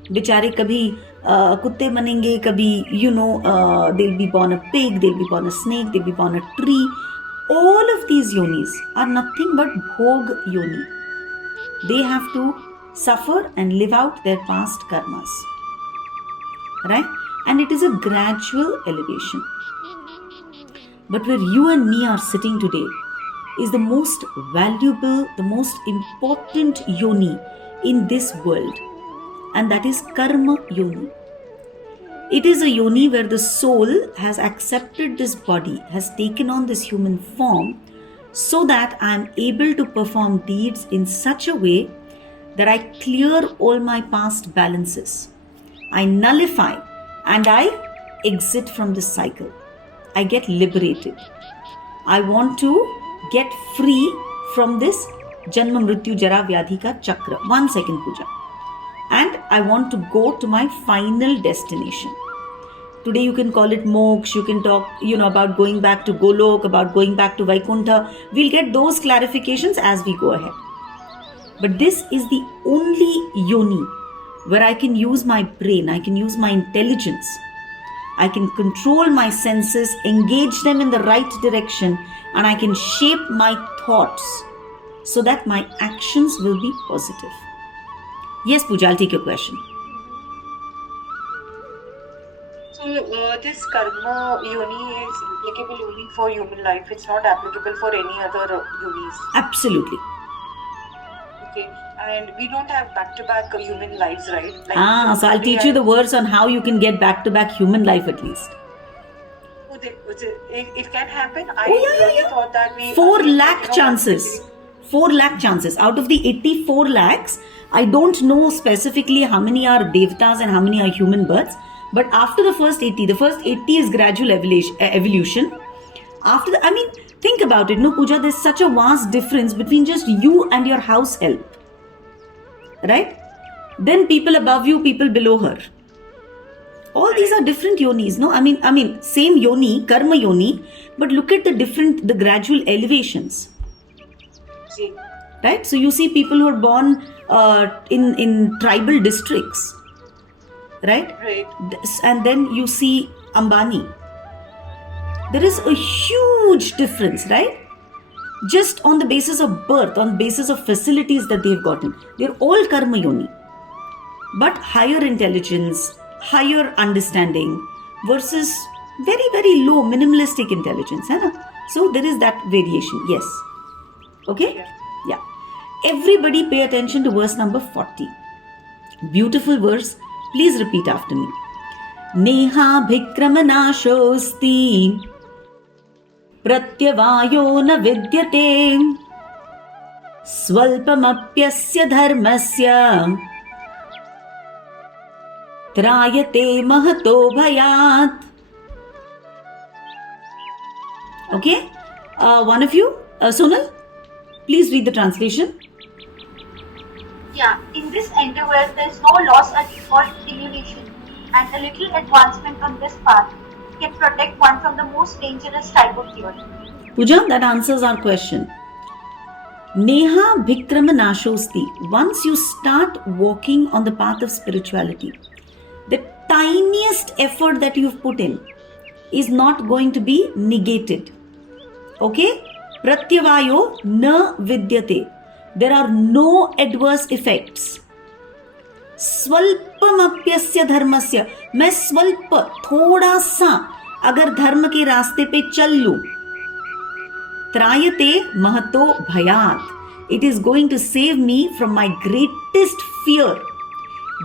Bichare kabhi kutte banenge, kabhi, they'll be born a pig, they'll be born a snake, they'll be born a tree. All of these yonis are nothing but bhog yoni. They have to suffer and live out their past karmas. Right? And it is a gradual elevation. But where you and me are sitting today is the most valuable, the most important yoni in this world. And that is karma yoni. It is a yoni where the soul has accepted this body, has taken on this human form, so that I am able to perform deeds in such a way that I clear all my past balances. I nullify and I exit from this cycle. I get liberated. I want to get free from this Janma Mrityu Jara Vyadhi ka chakra. 1 second, Pooja. And I want to go to my final destination. Today you can call it moksha, you can talk, about going back to Golok, about going back to Vaikuntha. We'll get those clarifications as we go ahead. But this is the only yoni where I can use my brain, I can use my intelligence, I can control my senses, engage them in the right direction, and I can shape my thoughts so that my actions will be positive. Yes, Pooja, I'll take your question. So this karma yoni is applicable only for human life. It's not applicable for any other yonis. Absolutely. Okay, and we don't have back-to-back human lives, right? So I'll teach you the words on how you can get back-to-back human life at least. It can happen. I yeah. really thought that we 4 lakh chances. 4 lakh chances. Out of the 84 lakhs, I don't know specifically how many are devtas and how many are human births. But after the first 80 is gradual evolution. After think about it, no Pooja, there's such a vast difference between just you and your house help. Right? Then people above you, people below her. All these are different yonis, no? I mean, same yoni, karma yoni, but look at the gradual elevations. See. Right? So you see people who are born in tribal districts. Right? Right. And then you see Ambani. There is a huge difference, right? Just on the basis of birth, on the basis of facilities that they've gotten. They're all karma yoni. But higher intelligence, higher understanding versus very, very low minimalistic intelligence. Hai? So there is that variation. Yes. Okay? Yeah. Everybody pay attention to verse number 40. Beautiful verse. Please repeat after me. Neha bhikramanashosti pratyavayo na vidyate swalpamapyasya dharmasya trayate mahato bhayat. Okay? One of you, Sonal, please read the translation. Yeah, in this endeavor, there is no loss or diminution, and a little advancement on this path can protect one from the most dangerous type of theory. Pooja, that answers our question. Neha bhikrama nashosti. Once you start walking on the path of spirituality, the tiniest effort that you've put in is not going to be negated. Okay? Pratyavayo na vidyate. There are no adverse effects. स्वल्पमप्यस्य धर्मस्य. मैं स्वल्प थोड़ा सा अगर धर्म के रास्ते पे चल लूं, त्रायते Mahato भयात. It is going to save me from my greatest fear.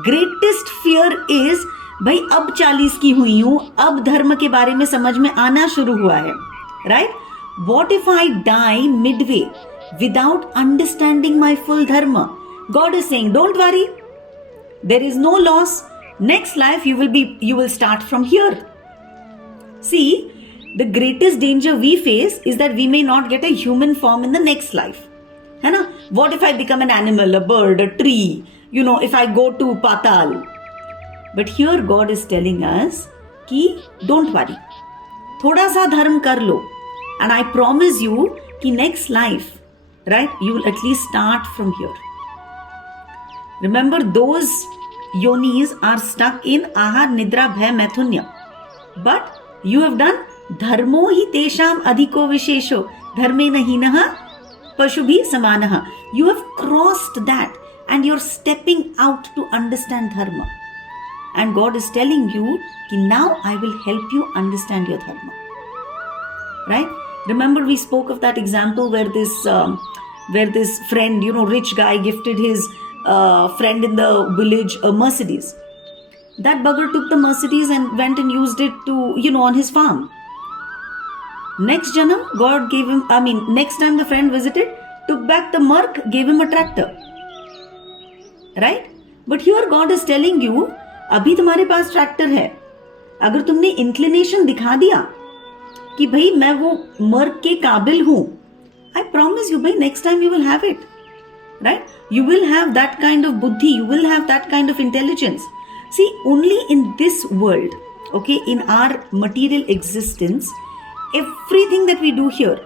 Greatest fear is भाई अब 40 की हुई हूं, अब धर्म के बारे में समझ में आना शुरू हुआ है. Right? What if I die midway without understanding my full dharma? God is saying, don't worry. There is no loss. Next life you will start from here. See, the greatest danger we face is that we may not get a human form in the next life. है ना? What if I become an animal, a bird, a tree? If I go to Patal. But here God is telling us कि don't worry. थोड़ा सा धर्म कर लो. And I promise you कि next life, right, you will at least start from here. Remember, those yonis are stuck in ahar, nidra, bhay, maithunya. But you have done dharmo hi tesham adhiko vishesho dharme nahinaha pashubhi samanaha. You have crossed that and you're stepping out to understand dharma. And God is telling you ki now I will help you understand your dharma. Right? Remember we spoke of that example where this friend, rich guy gifted his friend in the village a Mercedes. That bugger took the Mercedes and went and used it to, on his farm. Next janam, God gave him, next time the friend visited, took back the Merc, gave him a tractor. Right? But here God is telling you, अभी तुम्हारे पास tractor है. अगर तुमने inclination दिखा दिया कि भाई मैं वो मर्क के काबिल हूं, I promise you, भाई next time you will have it. Right? You will have that kind of buddhi, you will have that kind of intelligence. See, only in this world, okay, in our material existence, everything that we do here,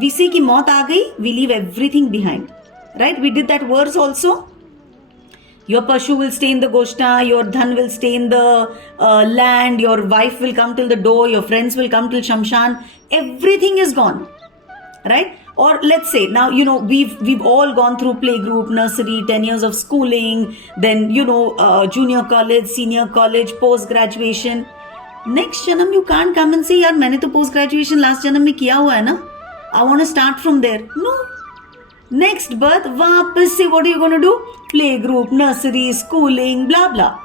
we say कि मौत आ गई, we leave everything behind. Right? We did that verse also. Your pashu will stay in the goshta, your dhan will stay in the land, your wife will come till the door, your friends will come till Shamshan. Everything is gone, right? Or let's say now, we've all gone through playgroup, nursery, 10 years of schooling, then, junior college, senior college, post-graduation. Next janam, you can't come and say, yaar, maine to post-graduation last janam mein kiya hua hai na? I want to start from there. No. Next birth, वापस से what are you going to do? Playgroup, nursery, schooling, blah, blah.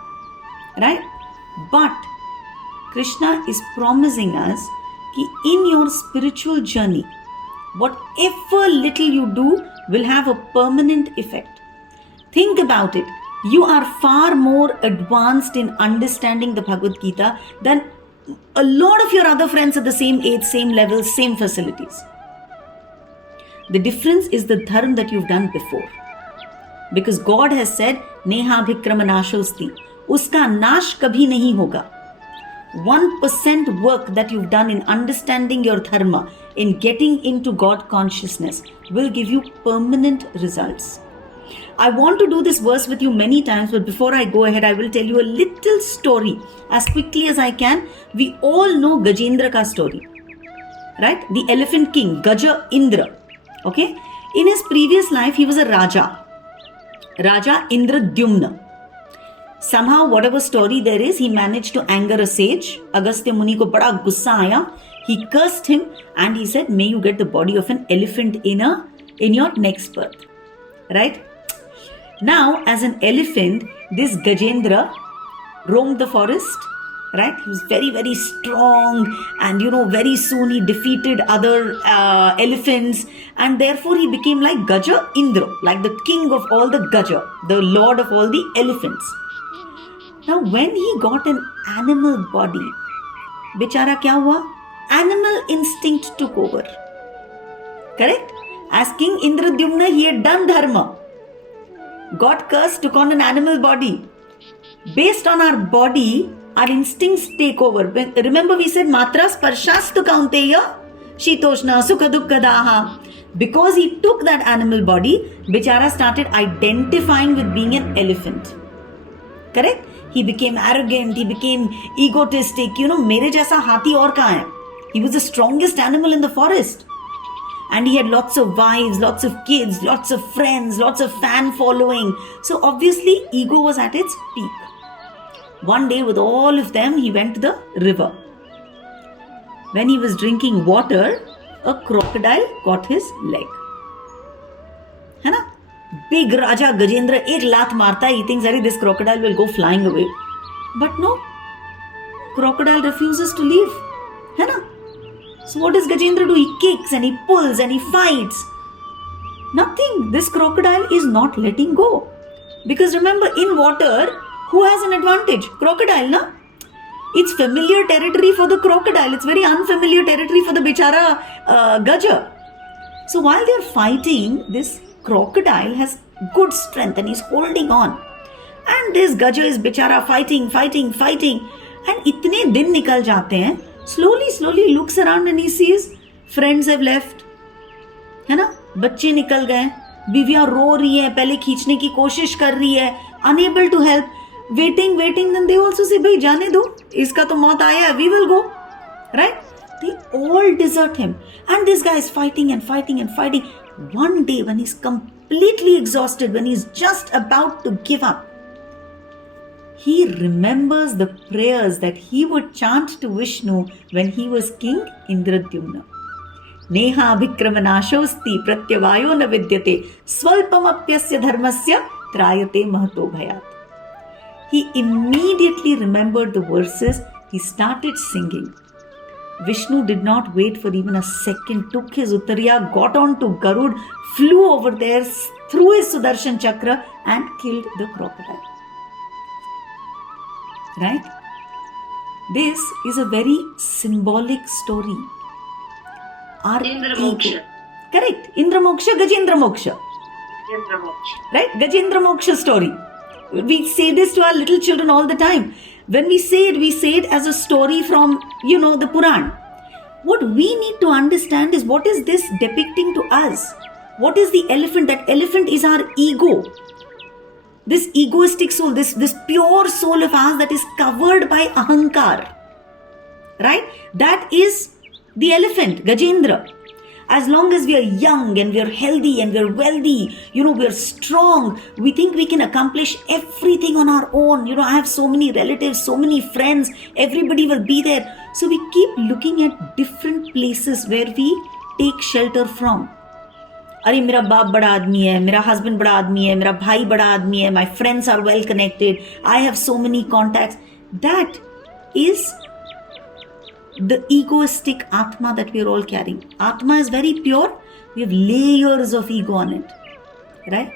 Right? But Krishna is promising us कि in your spiritual journey, whatever little you do will have a permanent effect. Think about it. You are far more advanced in understanding the Bhagavad Gita than a lot of your other friends at the same age, same level, same facilities. The difference is the dharma that you've done before. Because God has said, Neha bhikrama nashosti. Uska nash kabhi nahi hoga. 1% work that you've done in understanding your dharma, in getting into God consciousness, will give you permanent results. I want to do this verse with you many times, but before I go ahead, I will tell you a little story as quickly as I can. We all know Gajendra ka story, right? The elephant king, Gaja Indra. Okay? In his previous life, he was a Raja. Raja Indradyumna. Somehow, whatever story there is, he managed to anger a sage. Agastya Muni ko bada gussa aaya. He cursed him and he said, may you get the body of an elephant in your next birth. Right? Now, as an elephant, this Gajendra roamed the forest. Right? He was very, very strong, and very soon he defeated other elephants, and therefore he became like Gaja Indra, like the king of all the Gaja, the lord of all the elephants. Now, when he got an animal body, bichara kya hua? Animal instinct took over. Correct? As King Indradyumna, he had done dharma. Got cursed, took on an animal body. Based on our body, our instincts take over. Remember we said matra sparshastu kaunteya shitoshna sukha dukkha daha. Because he took that animal body, Bichara started identifying with being an elephant. Correct? He became arrogant, he became egotistic. Mere jaisa hathi aur kahan hai? He was the strongest animal in the forest. And he had lots of wives, lots of kids, lots of friends, lots of fan following. So obviously ego was at its peak. One day with all of them, he went to the river. When he was drinking water, a crocodile caught his leg. है ना? Big Raja Gajendra एक लात मारता है, he thinks this crocodile will go flying away. But no, crocodile refuses to leave. है ना? So what does Gajendra do? He kicks and he pulls and he fights. Nothing. This crocodile is not letting go. Because remember, in water, who has an advantage? Crocodile, na? It's familiar territory for the crocodile. It's very unfamiliar territory for the bichara Gaja. So while they're fighting, this crocodile has good strength and he's holding on. And this Gaja is bichara fighting. And itne din nikal jate hain. Slowly looks around and he sees friends have left. है ना? बच्चे निकल गए. बीवियां रो रही हैं, पहले खींचने की कोशिश कर रही है. Unable to help. Waiting, then they also say, bhai, जाने दो, इसका तो मौत आया है, we will go. Right? They all desert him. And this guy is fighting. One day when he's completely exhausted, when he's just about to give up, he remembers the prayers that he would chant to Vishnu when he was King Indradyumna. Neha bhikramanashosti pratyavayo na vidyate swalpamapyasya dharmasya trayate mahato bhayat. He immediately remembered the verses. He started singing. Vishnu did not wait for even a second, took his Uttariya, got on to Garud, flew over there, threw his Sudarshan Chakra and killed the crocodile. Right? This is a very symbolic story. Indra Moksha. Correct. Indra Moksha, Gajendra Moksha. Indra Moksha. Right? Gajendra Moksha story. We say this to our little children all the time. When we say it as a story from, the Puran. What we need to understand is what is this depicting to us? What is the elephant? That elephant is our ego. this egoistic soul, this pure soul of ours that is covered by ahankar, right? That is the elephant, Gajendra. As long as we are young and we are healthy and we are wealthy, we are strong, we think we can accomplish everything on our own. I have so many relatives, so many friends, everybody will be there. So we keep looking at different places where we take shelter from. अरे मेरा बाप बड़ा आदमी है, मेरा husband बड़ा आदमी है, मेरा भाई बड़ा आदमी है, my friends are well connected, I have so many contacts. That is the egoistic Atma that we are all carrying. Atma is very pure. We have layers of ego on it, right?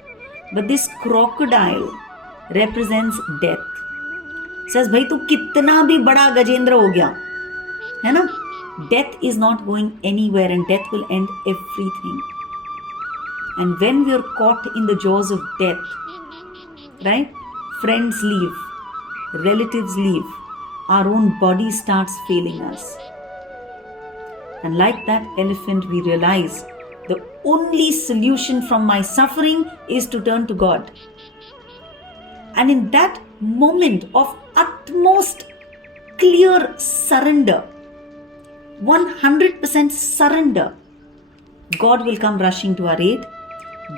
But this crocodile represents death. Says, भाई तू कितना भी बड़ा गजेंद्र हो गया, है ना? Death is not going anywhere and death will end everything. And when we are caught in the jaws of death, right? Friends leave, relatives leave, our own body starts failing us. And like that elephant, we realize the only solution from my suffering is to turn to God. And in that moment of utmost clear surrender, 100% surrender, God will come rushing to our aid.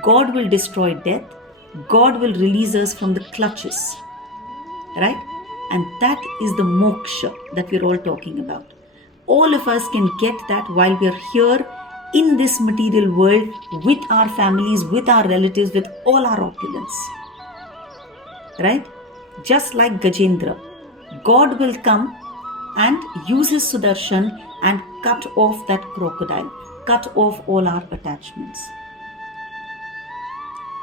God will destroy death. God will release us from the clutches. Right? And that is the moksha that we're all talking about. All of us can get that while we're here in this material world with our families, with our relatives, with all our opulence. Right? Just like Gajendra, God will come and use his Sudarshan and cut off that crocodile, cut off all our attachments.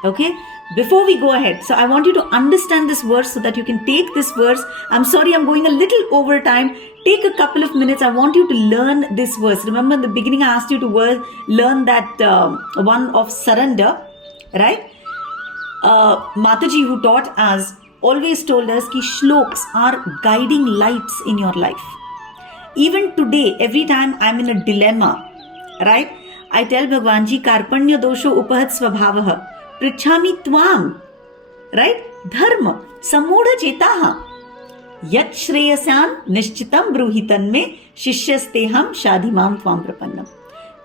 Okay, before we go ahead, so I want you to understand this verse so that you can take this verse. I'm sorry, I'm going a little over time. Take a couple of minutes. I want you to learn this verse. Remember in the beginning, I asked you to learn that one of surrender, right? Mataji, who taught us, always told us that shloks are guiding lights in your life. Even today, every time I'm in a dilemma, right? I tell Bhagwanji, Karpanya dosho upahat svabhavah. Prichhami tvam, right? Dharma, samudha chetaha. Yat shreyasan nishchitam bruhitan me shishyasteham shadhimam tvam prapannam.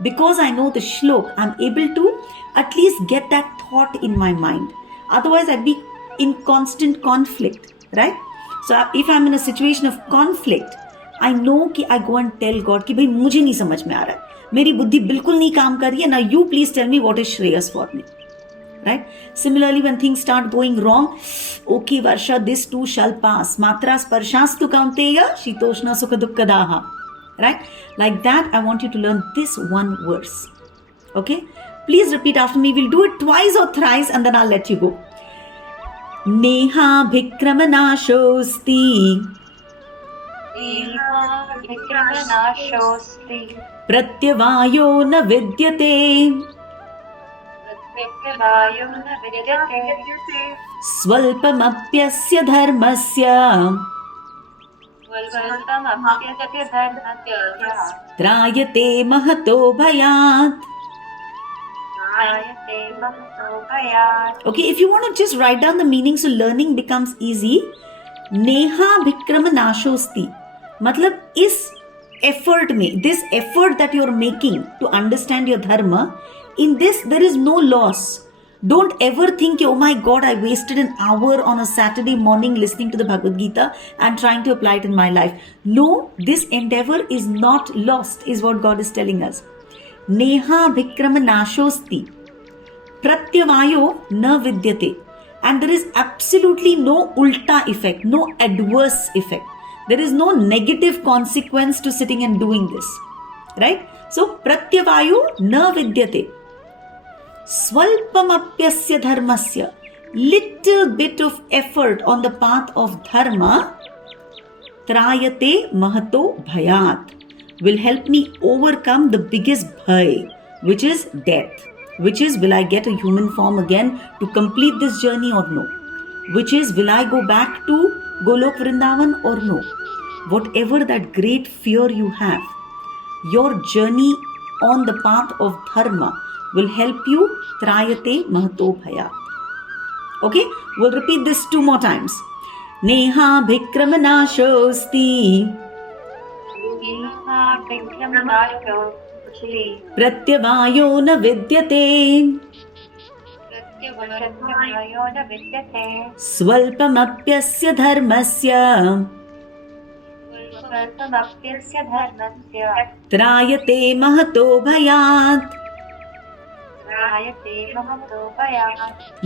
Because I know the shlok, I'm able to at least get that thought in my mind. Otherwise, I'd be in constant conflict, right? So if I'm in a situation of conflict, I know कि I go and tell God कि भाई मुझे नहीं समझ में आ रहा है, मेरी बुद्धि बिल्कुल नहीं काम कर रही है. Now you please tell me what is Shreyas for me. Right? Similarly, when things start going wrong, okay, Varsha, this too shall pass. Matra sparshastu kaunteya shitoshna sukha dukkadaha. Right? Like that, I want you to learn this one verse. Okay? Please repeat after me. We'll do it twice or thrice and then I'll let you go. Neha bhikramanashosti. Neha bhikramanashosti. Pratyavayo na vidyate. Swalpamapyasya dharmasya trayate mahato bhayat. Okay, if you want to just write down the meaning so learning becomes easy. Neha bhikramanashosti. Matlab is effort mein, this effort that you're making to understand your dharma, in this, there is no loss. Don't ever think, oh my God, I wasted an hour on a Saturday morning listening to the Bhagavad Gita and trying to apply it in my life. No, this endeavor is not lost, is what God is telling us. Neha bhikramanashosti. Pratyavayo na vidyate. And there is absolutely no ulta effect, no adverse effect. There is no negative consequence to sitting and doing this. Right? So, pratyavayo na vidyate. Swalpamapyasya dharmasya. Little bit of effort on the path of dharma. Trayate mahato bhayat. Will help me overcome the biggest bhay, which is death. Which is, will I get a human form again to complete this journey or no? Which is, will I go back to Golok Vrindavan or no? Whatever that great fear you have, your journey on the path of dharma will help you trayate mahato bhayat. Okay, we'll repeat this 2 more times. Neha bhikramanashosti pratyavayo na vidyate swalpamapyasya dharmasya trayate mahato bhayat.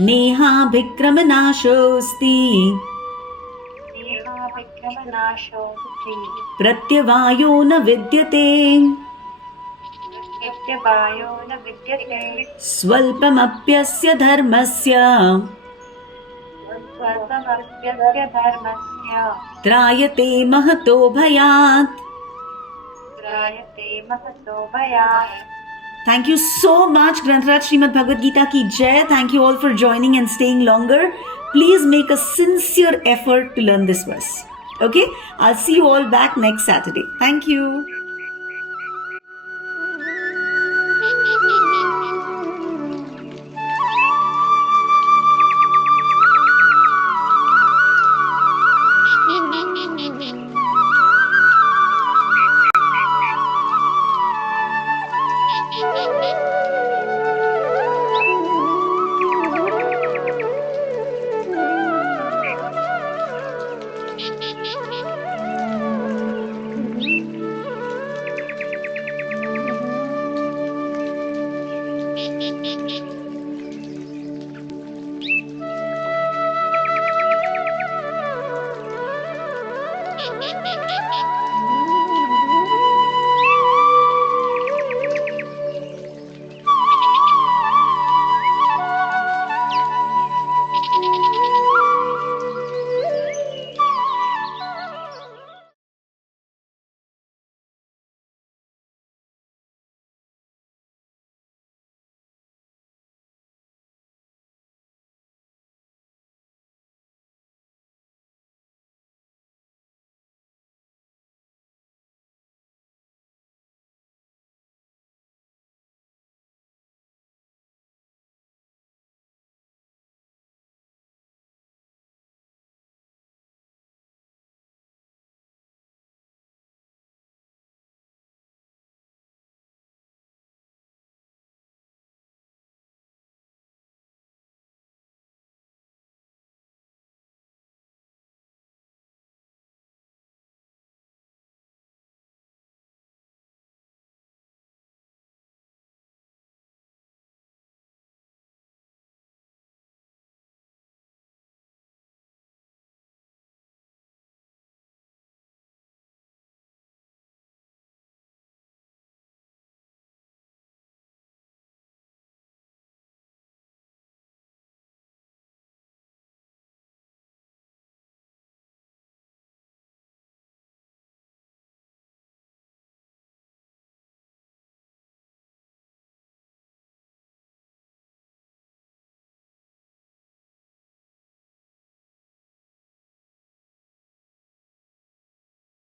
Neha bhikramanashosti pratyavayo na vidyate swalpamapyasya dharmasya trayate mahato bhayat. Thank you so much, Grantaraj Srimad Bhagavad Gita ki jai. Thank you all for joining and staying longer. Please make a sincere effort to learn this verse. Okay, I'll see you all back next Saturday. Thank you.